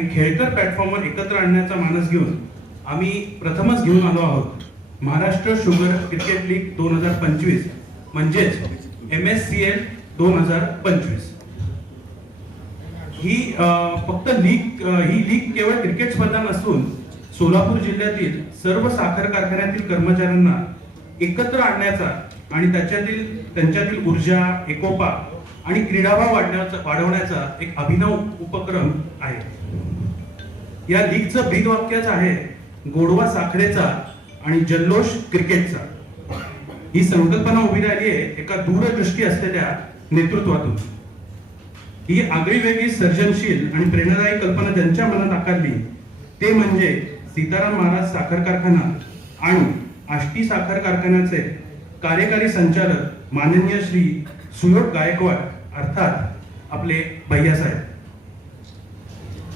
आणि खेळकर प्लॅटफॉर्मवर एकत्र आणण्याचा मानस घेऊन आम्ही प्रथमच घेऊन आलो आहोत. महाराष्ट्र शुगर क्रिकेट लीग दोन हजार पंचवीस म्हणजेच एम एस सी एल दोन हजार पंचवीस. ही फक्त लीग ही लीग केवळ क्रिकेट स्पर्धा नसून सोलापूर जिल्ह्यातील सर्व साखर कारखान्यातील कर्मचाऱ्यांना एकत्र आणण्याचा आणि त्याच्यातील त्यांच्यातील ऊर्जा एकोपा आणि क्रीडाभाव वाढण्याचा वाढवण्याचा एक अभिनव उपक्रम आहे. या लीगचं ब्रीद वाक्यच आहे. गोडवा साखरेचा आणि जल्लोष क्रिकेटचा. ही संकल्पना उभी राहिली आहे एका दूरदृष्टी असलेल्या नेतृत्वातून. ही आगळी वेगळी सर्जनशील आणि प्रेरणादायी कल्पना ज्यांच्या मनात आकारली ते म्हणजे सीताराम महाराज साखर कारखाना आणि आष्टी साखर कारखान्याचे कार्यकारी संचालक माननीय श्री सुयोग गायकवाड अर्थात आपले भैयासाहेब.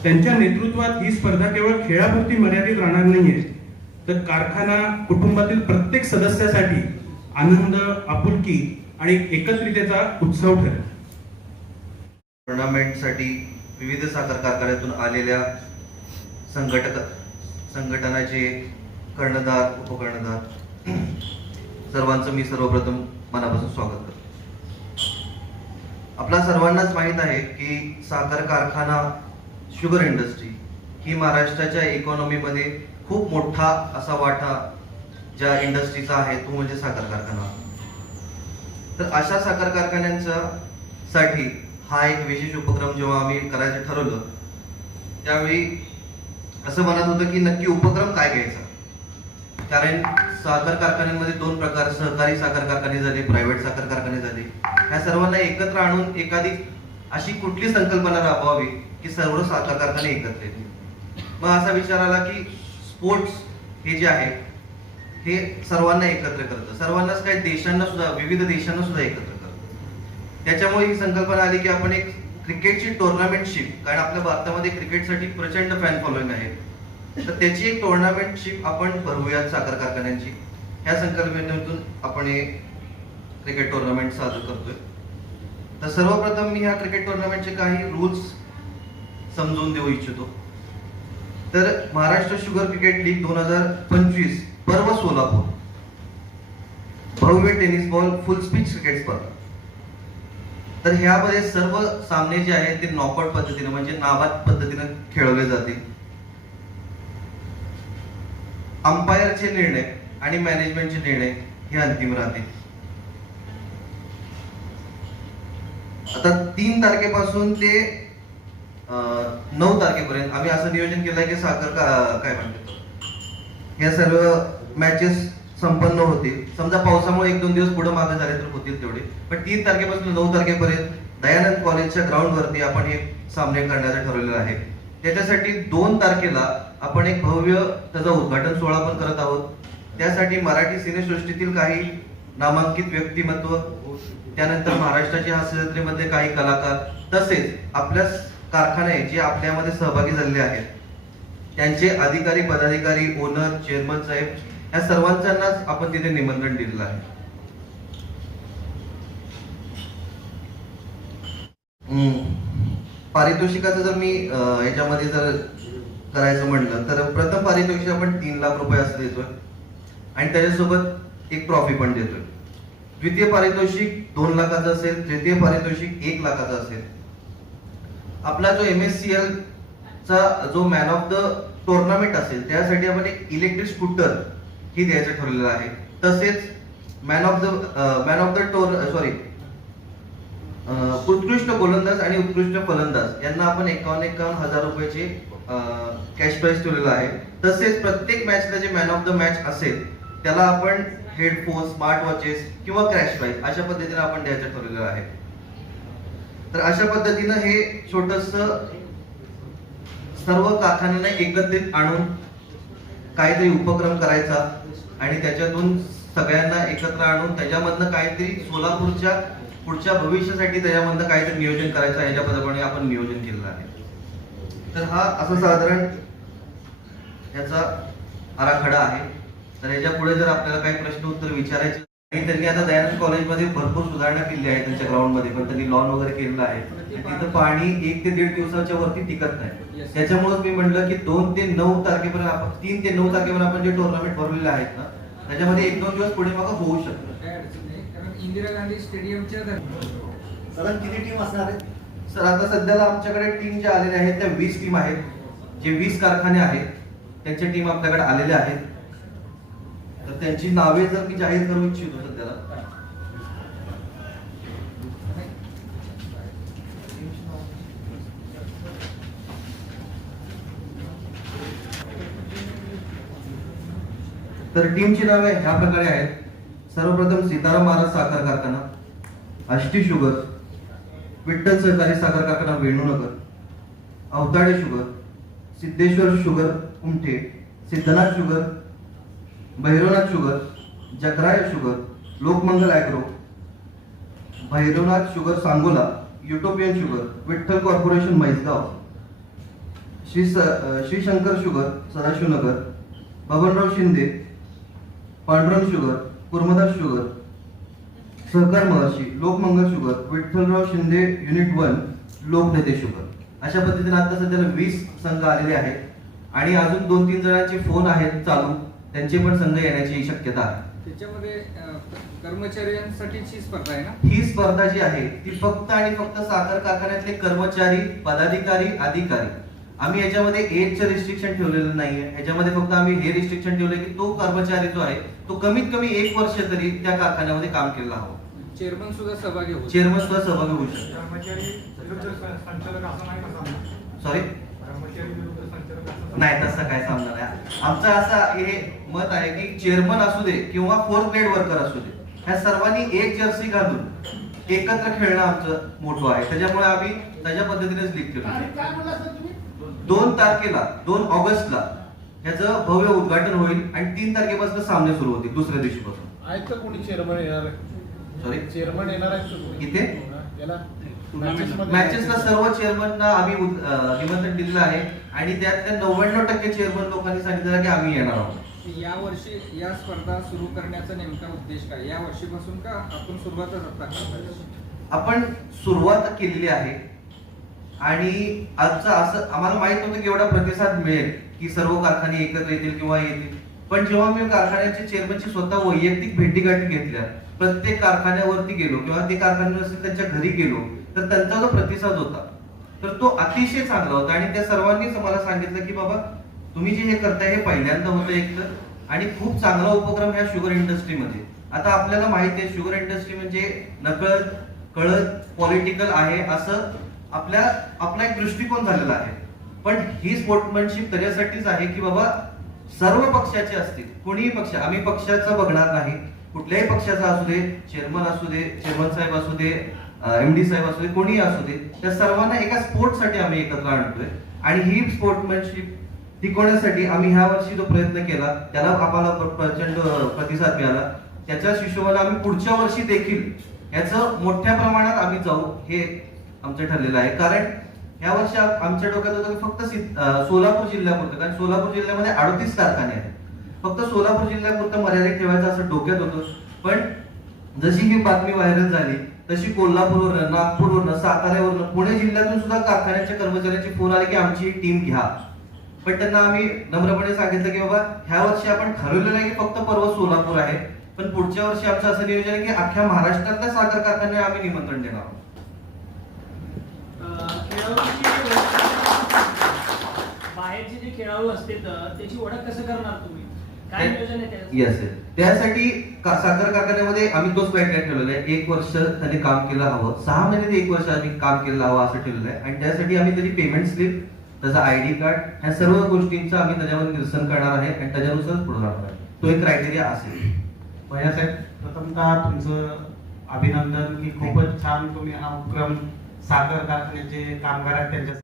त्यांच्या नेतृत्वात ही स्पर्धा केवळ खेळापुरती मर्यादित राहणार नाहीये. तर कारखाना कुटुंबातील प्रत्येक सदस्यासाठी आनंद आपुलकी आणि एकत्रितेचा उत्सव ठरेल. टुर्नामेंटसाठी विविध साखर कारखान्यातून आलेल्या संघटक संघटनाचे कर्णधार उपकर्णधार. सर्वांचं मी सर्वप्रथम मनापासून स्वागत करतो. आपल्या सर्वांनाच माहीत आहे की साखर कारखाना शुगर इंडस्ट्री ही महाराष्ट्राच्या इकॉनॉमीमध्ये खूप मोठा असा वाटा ज्या इंडस्ट्रीचा आहे तो म्हणजे साखर कारखाना. तर अशा साखर कारखान्यांच्या साठी हा एक विशेष उपक्रम जेव्हा आम्ही करायचं ठरवलं त्यावेळी असं म्हणत होतं की नक्की उपक्रम काय घ्यायचा? कारण साखर कारखान्यांमध्ये दोन प्रकार सहकारी साखर कारखाने झाले प्रायव्हेट साखर कारखाने झाले. ह्या सर्वांना एकत्र आणून एखादी अशी कुठली संकल्पना राबवावी की सर्व साखर कारखाने एकत्र येतील मग असा विचार आला की स्पोर्ट्स हे जे आहे हे सर्वांना एकत्र करतं. सर्वांनाच काही देशांना सुद्धा विविध देशांना सुद्धा एकत्र करतं. त्याच्यामुळे ही संकल्पना आली की आपण एक क्रिकेटची टुर्नामेंटशिप कारण आपल्या भारतामध्ये क्रिकेटसाठी प्रचंड फॅन फॉलोईंग आहे. तर त्याची एक टुर्नामेंटशिप आपण भरवूयात साखर कारखान्यांची ह्या संकल्पनेतून आपण हे क्रिकेट टोर्नामेंट साजरं करतोय. तर सर्वप्रथम मी ह्या क्रिकेट टोर्नामेंटचे काही रूल्स समजून देऊ इच्छितो. तर महाराष्ट्र शुगर क्रिकेट लीग दोन हजार पंचवीस पर्व सोलापूर. भव्य tennis ball full pitch cricket स्पर्धा तर ह्यामध्ये सर्व सामने जे आहेत ते नॉकआउट पद्धतीने म्हणजे नाबाद पद्धतीने खेळवले जातील. अंपायरचे निर्णय आणि मॅनेजमेंटचे निर्णय हे अंतिम राहतील. आता तीन तारखेपासून ते नऊ तारखेपर्यंत आम्ही असं नियोजन केलंय की साखर का- काय म्हणतो या सर्व मॅचेस संपन्न होतील. समजा पावसामुळे एक दोन दिवस पुढे मागे झाले तर होतील तेवढे. पण तीन तारखेपासून नऊ तारखेपर्यंत दयानंद कॉलेजच्या ग्राउंड वरती आपण हे सामने करण्याचं ठरवलेलं आहे. त्याच्यासाठी दोन तारखेला आपण एक भव्य त्याचा उद्घाटन सोहळा पण करत आहोत. त्यासाठी मराठी सिनेसृष्टीतील काही नामांकित व्यक्तिमत्व त्यानंतर महाराष्ट्राच्या हास्यजत्रेमध्ये काही कलाकार तसेच आपल्या कारखाने जे आपल्यामध्ये सहभागी झालेले आहेत त्यांचे अधिकारी पदाधिकारी ओनर चेअरमन साहेब या सर्वांच्यांनाच आपण तिथे निमंत्रण दिलेलं आहे. हम्म. पारितोषिकाचं जर मी याच्यामध्ये जर करायचं म्हणलं तर प्रथम पारितोषिक आपण तीन लाख रुपये असं देतोय. आणि त्याच्यासोबत एक ट्रॉफी पण देतोय. द्वितीय पारितोषिक दोन लाखाचं असेल तृतीय पारितोषिक एक लाखाचं असेल. आपला जो एम एस सी एल चा जो मॅन ऑफ द टुर्नामेंट असेल त्यासाठी आपण एक इलेक्ट्रिक स्कूटर ही द्यायचं ठरलेलं आहे. तसेच man of the man of the tour sorry उत्कृष्ट गोलंदाज आणि उत्कृष्ट फलंदाज यांना आपण एकावन्न एकावन्न हजार रुपयाचे कॅश प्राईज ठेवलेलं आहे. तसेच प्रत्येक मॅचला जे मॅन ऑफ द मॅच असेल त्याला आपण हेडफोन स्मार्ट वॉचेस किंवा क्रॅश प्राईज अशा पद्धतीने आपण द्यायचं ठरलेलं आहे. तर अशा पद्धतीनं हे छोटस सर्व कारखान्यांना एकत्रित आणून काहीतरी उपक्रम करायचा आणि त्याच्यातून सगळ्यांना एकत्र आणून त्याच्यामधनं काहीतरी सोलापूरच्या पुढच्या भविष्यासाठी त्याच्यामधनं काहीतरी नियोजन करायचं याच्या पद्धतीने आपण नियोजन केलेलं आहे. तर हा असं साधारण याचा आराखडा आहे. तर याच्यापुढे जर आपल्याला काही प्रश्न उत्तर विचारायचे त्यांनी आता दयानंद कॉलेजमध्ये भरपूर सुधारणा केली आहे त्यांच्या ग्राउंडमध्ये पण त्यांनी लॉन वगैरे केलेलं आहे. आणि तिथं पाणी. एक ते दीड दिवसाच्या वरती टिकत नाही. त्याच्यामुळेच मी म्हटलं की दोन ते नऊ तारखेपर्यंत आपण तीन ते नऊ तारखेपर्यंत आपण जे टुर्नामेंट भरलेले आहेत ना त्याच्यामध्ये एक दोन दिवस पुढे मागं होऊ शकतं. इंदिरा गांधी स्टेडियमच्या साधारण किती टीम असणार आहे सर आता सध्याला आमच्याकडे टीम ज्या आलेल्या आहेत त्या वीस टीम आहेत. जे वीस कारखाने आहेत त्यांच्या टीम आपल्याकडे आलेल्या आहेत. तर त्यांची नावे जर मी जाहीर करू इच्छितो सध्याला तर टीमची नावे ह्या प्रकारे आहेत. सर्वप्रथम सीताराम महाराज साखर कारखाना आष्टी शुगर विठ्ठल सहकारी साखर कारखाना Venunagar Avatade sugar Siddheshwar sugar Kumathe Siddhanath sugar Bhairavnath sugar Jakaray sugar Lokmangal agro. Bhairavnath sugar Sangola Utopian sugar Vitthal corporation Mhaisgaon. Shri स Shri Shankar sugar Sadashivnagar Babanrao Shinde Pandurang sugar Kurmadas sugar. सहकार महर्षी Lokmangal sugar Vitthalrao Shinde unit one Loknete sugar. अशा पद्धतीने आता सध्याला वीस संघ आलेले आहेत. आणि अजून दोन तीन जणांचे फोन आहेत चालू. त्यांचे पण संघ येण्याची शक्यता आहे. त्याच्यामध्ये कर्मचाऱ्यांसाठीची स्पर्धा आहे ना? ही स्पर्धा जी आहे ती फक्त आणि फक्त साखर कारखान्यातले कर्मचारी पदाधिकारी अधिकारी. आम्ही याच्यामध्ये एजचं रिस्ट्रिक्शन ठेवलेलं नाहीये. ह्याच्यामध्ये फक्त आम्ही हे रिस्ट्रिक्शन ठेवलं की तो कर्मचारी जो आहे तो कमीत कमी एक वर्ष तरी त्या कारखान्यामध्ये काम केलं हवं. चेअरमन सुद्धा सहभागी होते चेअरमन सुद्धा सहभागी होऊ शकतो कर्मचारी विरुद्ध संचालक असं नाही का सामना? सॉरी कर्मचारी विरुद्ध? नाही तसं काय सांगणार आहे आमचं असं हे मत आहे की चेअरमन असू दे किंवा फोर्थ ग्रेड वर्कर असू दे ह्या सर्वांनी एक जर्सी घालून एकत्र खेळणं आमचं मोठं आहे. त्याच्यामुळे आम्ही त्याच्या पद्धतीनेच केलं दोन तारखेला दोन ऑगस्टला ह्याचं भव्य उद्घाटन होईल आणि तीन तारखेपासून सामने सुरू होतील दुसऱ्या दिवशीपासून. आहेत का कोणी चेअरमन येणार आहे? सॉरी चेअरमन येणार आहेत का मॅचेसला सर्व चेअरमनना आम्ही निमंत्रण दिलेलं आहे आणि त्यातल्या नव्याण्णव टक्के चेअरमन लोकांनी सांगितलं की आम्ही येणार आहोत. या वर्षी या स्पर्धा सुरू करण्याचा नेमका उद्देश काय? या वर्षीपासून का आपण सुरुवातच आता आपण सुरुवात केलेली आहे आणि आजचं असं आम्हाला माहीत नव्हतं की एवढा प्रतिसाद मिळेल की सर्व कारखाने एकत्र येतील किंवा येतील. पण जेव्हा मी कारखान्याचे चेअरमनची स्वतः वैयक्तिक भेटीगाठी घेतल्या प्रत्येक कारखान्यावरती गेलो किंवा ते कारखान्यावर त्यांच्या घरी गेलो तर त्यांचा जो प्रतिसाद होता तर तो अतिशय चांगला होता. आणि त्या सर्वांनीच मला सांगितलं की बाबा तुम्ही जे हे करताय हे पहिल्यांदा होतं एक तर. आणि खूप चांगला उपक्रम ह्या शुगर इंडस्ट्रीमध्ये. आता आपल्याला माहिती आहे शुगर इंडस्ट्री म्हणजे नकळत कळत पॉलिटिकल आहे असं आपल्या आपला एक दृष्टिकोन झालेला आहे. पण ही स्पोर्टमॅनशिप त्याच्यासाठीच आहे की बाबा सर्व पक्षाचे असतील कोणीही पक्ष आम्ही पक्षाचं बघणार नाही. कुठल्याही पक्षाचा असू दे चेअरमन असू दे चेअरमन साहेब असू दे एम डी साहेब असू दे कोणीही असू दे त्या सर्वांना एका स्पोर्टसाठी आम्ही एकत्र आणतोय. आणि ही स्पोर्टमॅनशिप टिकवण्यासाठी आम्ही ह्या वर्षी जो प्रयत्न केला त्याला आम्हाला प्रचंड प्रतिसाद मिळाला. त्याच्या हिशोबाने आम्ही पुढच्या वर्षी देखील याचं मोठ्या प्रमाणात आम्ही जाऊ हे आमचं ठरलेलं आहे. कारण ह्या वर्षी आमच्या डोक्यात होतं की फक्त सोलापूर जिल्ह्यापुरतं. कारण सोलापूर जिल्ह्यामध्ये अडतीस कारखाने आहेत. फक्त सोलापूर जिल्ह्यापुरतं मर्यादित ठेवायचं असं डोक्यात होतं. पण जशी ही बातमी व्हायरल झाली तशी कोल्हापूरवरनं नागपूरवरनं साताऱ्यावरनं पुणे जिल्ह्यातून सुद्धा कारखान्याच्या कर्मचाऱ्यांची फोन आले की आमची टीम घ्या. पण त्यांना आम्ही नम्रपणे सांगितलं की बाबा ह्या वर्षी आपण ठरवलेलं आहे की फक्त पर्व सोलापूर आहे पण पुढच्या वर्षी आमचं असं नियोजन आहे की अख्ख्या महाराष्ट्रातल्या साखर कारखान्याला आम्ही निमंत्रण देणार आहोत. बाहेरचे जे खेळाडू असतील तर त्याची ओळख कसं करणार तुम्ही? येस त्यासाठी का- साखर कारखान्यामध्ये आम्ही तोच क्रायटेरिया ठेवलेला आहे. एक वर्ष त्यांनी काम केलं हवं. सहा महिने ते एक वर्ष आम्ही काम केलं हवं असं ठेवलेलं आहे. आणि त्यासाठी आम्ही त्याची पेमेंट स्लिप त्याचा आय डी कार्ड ह्या सर्व गोष्टींचं आम्ही त्याच्यामध्ये निरसन करणार आहे आणि त्याच्यानुसार पुढे जाणार आहे. तो एक क्रायटेरिया असेल. भैयासाहेब प्रथमतः तुमचं अभिनंदन की खूपच छान तुम्ही हा उपक्रम साखर कारखान्याचे कामगार आहेत त्यांच्या